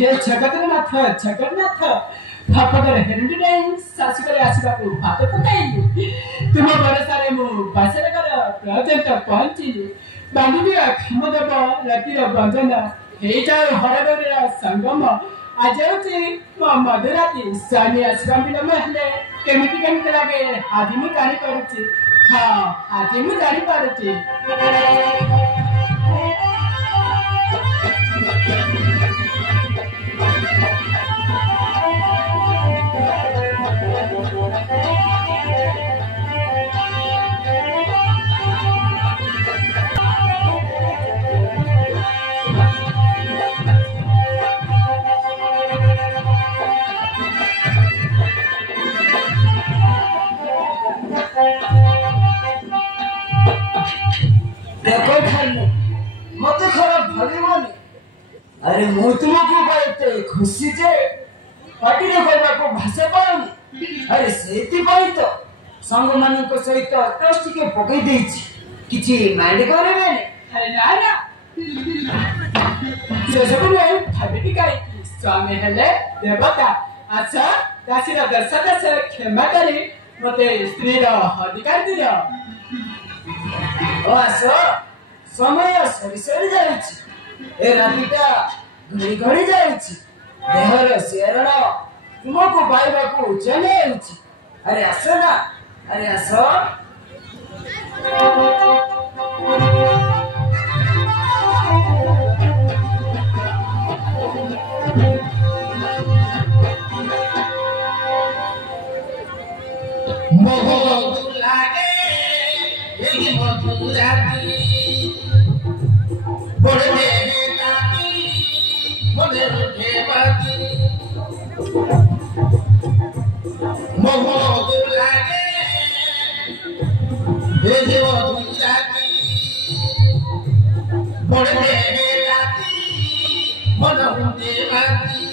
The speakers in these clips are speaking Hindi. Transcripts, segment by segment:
हे जगन्नाथ जगन्नाथ भपदर हेरुंडी नहीं सासुकर आसीबा को भात पकाइली तुम भरोसा रे मु बासरकर पर्यंत पहुंचिली बांधुबी क्षमदेव रातिर बंधन हे जाओ हरगरेर संगम आज होची मधुराती स्वामी आसवा विलम्ब हेले केमिति लगे आदि मु जानी पारुची हाँ आदि मु जानी पारुची देखो खाली मत खराब भागीबनी अरे मु तुमको पाइते खुशी जे पार्टी करबा को भाषा पाउनी अरे सेति पाई तो संग मानन को सहित टेस्ट के पकई देछि किछि माइंड करबे अरे ना ना से सब नहीं भाभी काई स्वामी हेले देवता अच्छा दासीर दर्शक से क्षमा करी मते स्त्री रो अधिकार दियो ओ आसो समय सरी सरी जाउछि ए रातिटा घड़ी घड़ी जाउछि देहर शेरण तुमको पाइबा को चले आउछि अरे आसो ना अरे आसो मोह लागे ये मधुराती बोले ताती बोले रुठेवाती मोह लागे ये मधुराती बोले ताती बोले रुठेवाती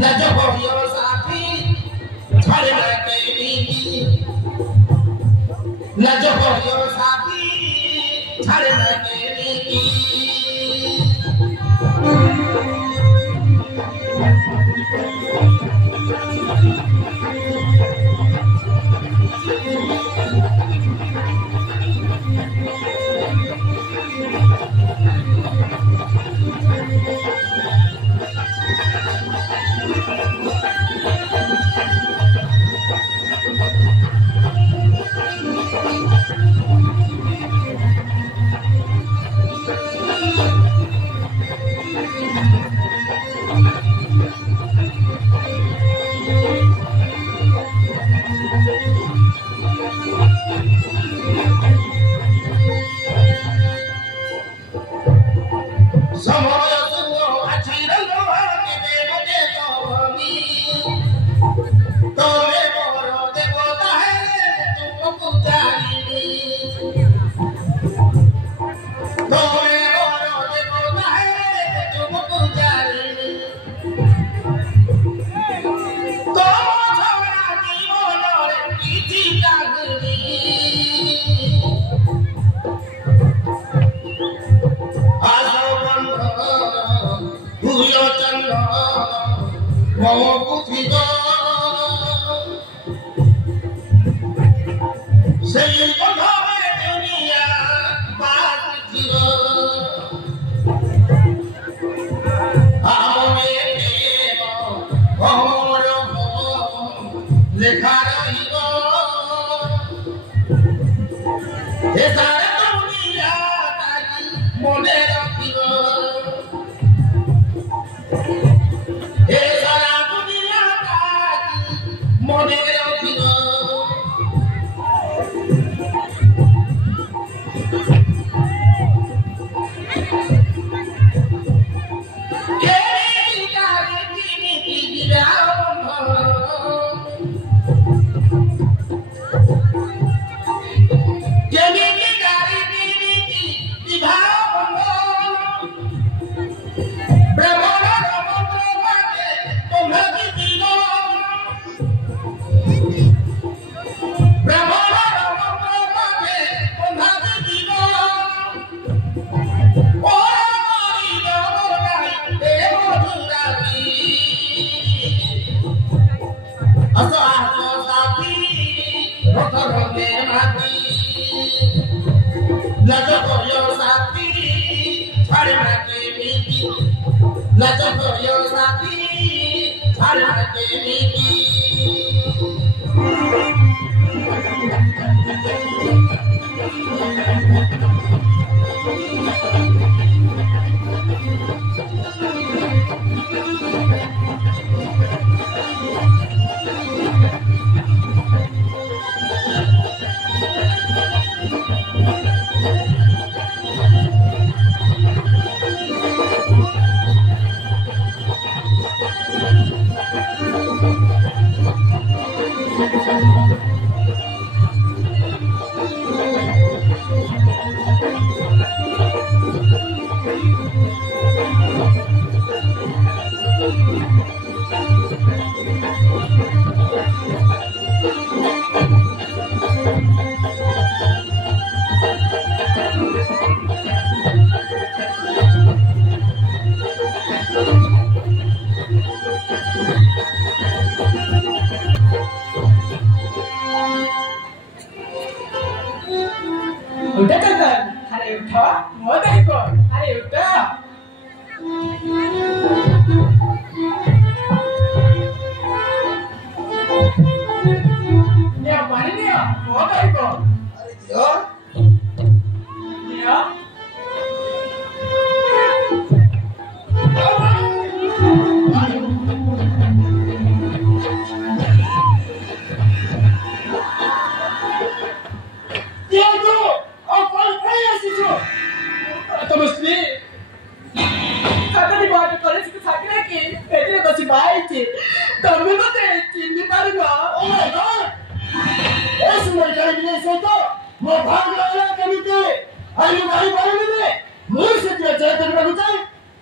लाज भयो साथी छाडेर केही लाज भयो साथी छाडेर केही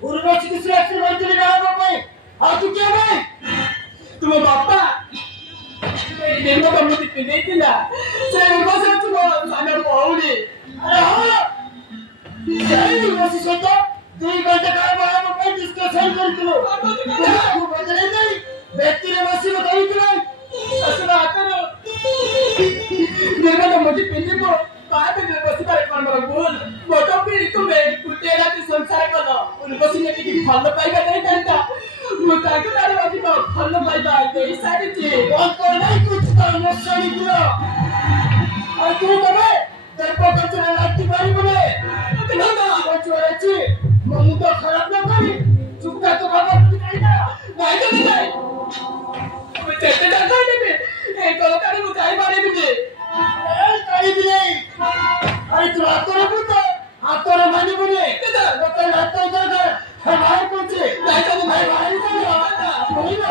Urunachiki selection vai te ligar, papai. Ah, tu quer, vai? निर्म कमिटी पिंडेइतिला से उर्वशी तुम सानो भौणी अरे हाँ यही उर्वशी सहित 2 घंटे काल बाहर में डिस्कशन करथिलो तू बदले नहीं व्यक्ति रे बसी बताइथिलो ससुर हातर निर्म कमिटी पिंडिमो बात उर्वशी पर कोन मोर बोल मोटो पीड़ी तुमे कुटेला के संसार कलो उर्वशी ने की फल पाइबा नहीं जानता मु ताके तारे बाकी फल पाइबा देई सारी थी कौन को नहीं कुछ तो मसली दियो और तू कबे तेरे कचरा लाठी मारी बोले ना ना कचरा छी मुंह तो खराब ना करी चुप कर तो बाबा कुछ नहीं ना नहीं तो नहीं मु चेते ना खाने में एक कलाकारी मु काई मारे भी दे कहीं भी नहीं अरे तू आतोरे पुतो आतोरे मानी बोले तो लातो जगह हमारे कुछ नहीं तो भाई भाई को नहीं ना